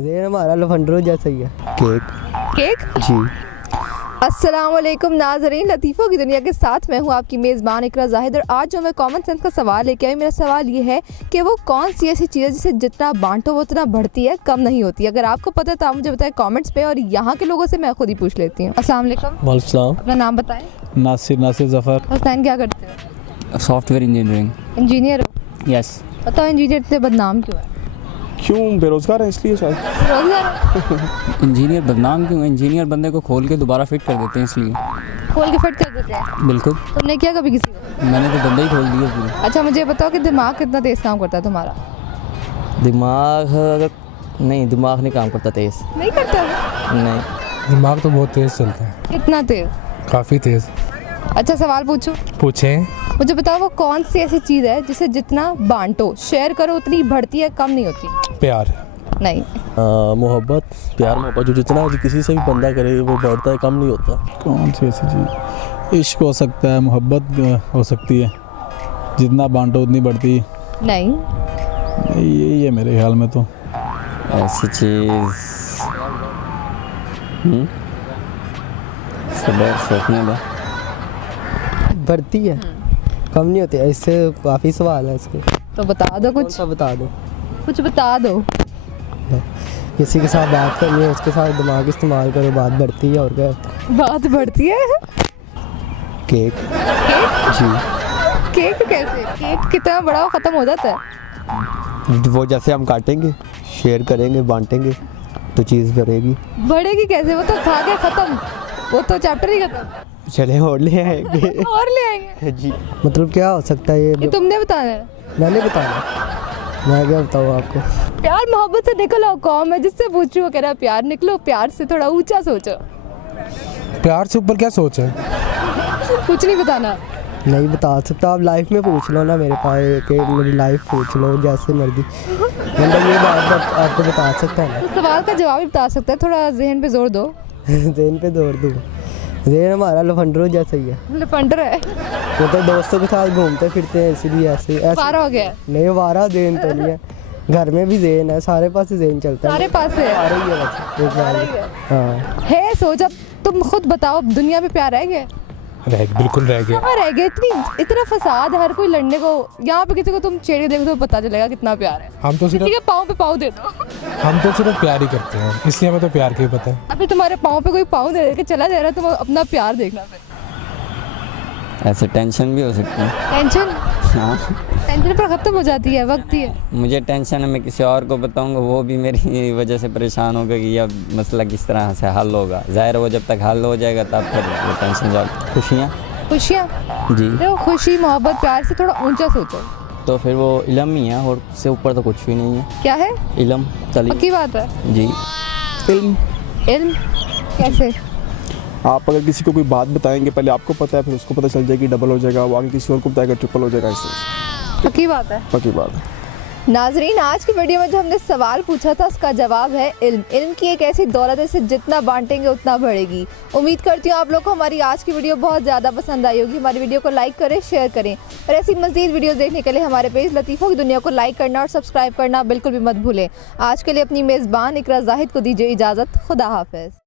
ये हमारा लफंडरो जैसा ही है। केक जी। अस्सलाम वालेकुम नाज़रीन, लतीफ़ों की दुनिया के साथ मैं हूँ आपकी मेज़बान इकरा जाहिद। और आज जो मैं कॉमन सेंस का सवाल लेके आई, मेरा सवाल ये है कि वो कौन सी ऐसी चीज़ है जिसे जितना बांटो वो उतना बढ़ती है, कम नहीं होती। अगर आपको पता है तो आप मुझे बताएं कमेंट्स पे, और यहाँ के लोगों से मैं खुद ही पूछ लेती हूँ। अस्सलाम वालेकुम। वालेकुम। अपना नाम बताएं। नासिर ज़फ़र। हसनैन, क्या करते हो? Software engineering. इंजीनियर हो? यस। बताओ इंजीनियर इतने बदनाम क्यों है? क्यों? बेरोजगार है इसलिए शायद। रोजगार इंजीनियर बदनाम क्यों? इंजीनियर बंदे को खोल के दोबारा फिट कर देते हैं इसलिए। खोल के फिट कर देते हैं? बिल्कुल। तुमने किया कभी किसी को? मैंने तो बंदा ही खोल दिया पूरी। अच्छा, मुझे बताओ कि दिमाग कितना तेज़ काम करता है तुम्हारा? दिमाग अगर नहीं, दिमाग नहीं काम करता तेज। नहीं करता? नहीं। दिमाग तो बहुत तेज़ चलता है, कितना तेज़? काफ़ी तेज़। अच्छा, सवाल पूछूं? पूछें। मुझे बताओ वो कौन सी ऐसी चीज़ है जिसे जितना बांटो, शेयर करो, उतनी बढ़ती है, कम नहीं होती? प्यार। नहीं। मोहब्बत, प्यार मोहब्बत जो जितना किसी से भी बंदा करे वो बढ़ता है, कम नहीं होता। कौन सी ऐसी चीज़? इश्क हो सकता है, मोहब्बत हो सकती है, जितना बांटो उतनी बढ़ती। नहीं। यही है मेरे ख्याल में तो। ऐसी चीज़ सोचने दो। बढ़ती है, कम नहीं होती है। इससे काफ़ी सवाल है इसके। तो बता दो कौन कुछ। सा बता दो? कुछ बता दो। किसी के साथ बात करनी है, उसके साथ दिमाग इस्तेमाल करो, बात बढ़ती है। और क्या? बात बढ़ती है? केक। केक? जी। केक कैसे? केक कितना बड़ा हो ख़त्म हो जाता है? वो जैसे हम काटेंगे, शेयर करेंगे, बांटेंगे तो चीज़ बढ़ेगी। बढ़ेगी कैसे? वो तो खा के ख़त्म, वो तो चैप्टर ही ख़त्म। चले और ले आएंगे। और ले आएंगे? जी। मतलब क्या हो सकता है ये तुमने बताना है। मैंने बताया, मैं क्या बताऊँ आपको? प्यार मोहब्बत से निकलो। कौन है जिससे पूछ रही हो, कह रहा प्यार, निकलो प्यार से, थोड़ा ऊंचा सोचो। प्यार से ऊपर क्या सोच है? कुछ नहीं बताना। नहीं बता सकता। आप लाइफ में पूछ लो ना मेरे पास, कि मेरी लाइफ पूछ लो जैसे मर्जी। मतलब ये बात आपको बता सकता है तो सवाल का जवाब ही बता सकता है, थोड़ा जहन पे जोर दो। ना। जेन पे दौड़ दूँ। जेन हमारा लफंडरो जैसा ही है। लफंडर है? वो तो दोस्तों के साथ घूमते फिरते हैं, इसलिए ऐसे पारा हो गया? नहीं, वारा जेन तो नहीं है। घर में भी जेन है, सारे पास जेन चलता है। सारे पास है? आ रही है बस एक बार। हाँ। है सोचा। तुम खुद बताओ, दुनिया में प्यार रह गया? बिल्कुल रह गया। कहाँ रह गया? इतना फसाद है, हर कोई लड़ने को। यहाँ पे किसी को तुम चेहरे देखो तो पता चलेगा कितना प्यार है। हम तो किसी सिर्फ के पाँव पे पाँव दे दो। प्यार ही करते हैं, इसलिए हमें तो प्यार के ही पता है। अभी तुम्हारे पाँव पे कोई पाँव दे के चला जा रहा है, तुम अपना प्यार देखना। फिर ऐसे टेंशन भी हो सकती है। टेंशन? हाँ, टेंशन पर खत्म हो जाती है, वक्त ही है। मुझे टेंशन है, मैं किसी और को बताऊंगा वो भी मेरी वजह से परेशान होगा कि यह मसला किस तरह से हल होगा। ज़ाहिर है वो जब तक हल हो जाएगा तब फिर वो टेंशन जाएगी। खुशियाँ खुशियाँ? जी। देखो, खुशी मोहब्बत प्यार से थोड़ा ऊंचा सोचो। तो फिर वो इल्म ही है, और उससे ऊपर तो कुछ भी नहीं है। क्या है? इल्म। चलिए। पक्की बात है? जी। इल्म। इल्म कैसे? आप अगर किसी को कोई बात बताएंगे, पहले आपको पता है, फिर उसको पता चल जाएगी, डबल हो जाएगा, वो आगे किसी और को बताएगा, ट्रिपल हो जाएगा। इससे पक्की बात है? पक्की बात है। नाजरीन, आज की वीडियो में जो हमने सवाल पूछा था उसका जवाब है इल्म। इल्म की एक ऐसी दौलत है जिसे जितना बांटेंगे उतना बढ़ेगी। उम्मीद करती हूँ आप लोग को हमारी आज की वीडियो बहुत ज़्यादा पसंद आई होगी। हमारी वीडियो को लाइक करें, शेयर करें, और ऐसी मज़ीद वीडियोस देखने के लिए हमारे पेज लतीफ़ों की दुनिया को लाइक करना और सब्सक्राइब करना बिल्कुल भी मत भूलें। आज के लिए अपनी मेज़बान इकरा जाहिद को दीजिए इजाज़त। खुदा हाफ़िज़।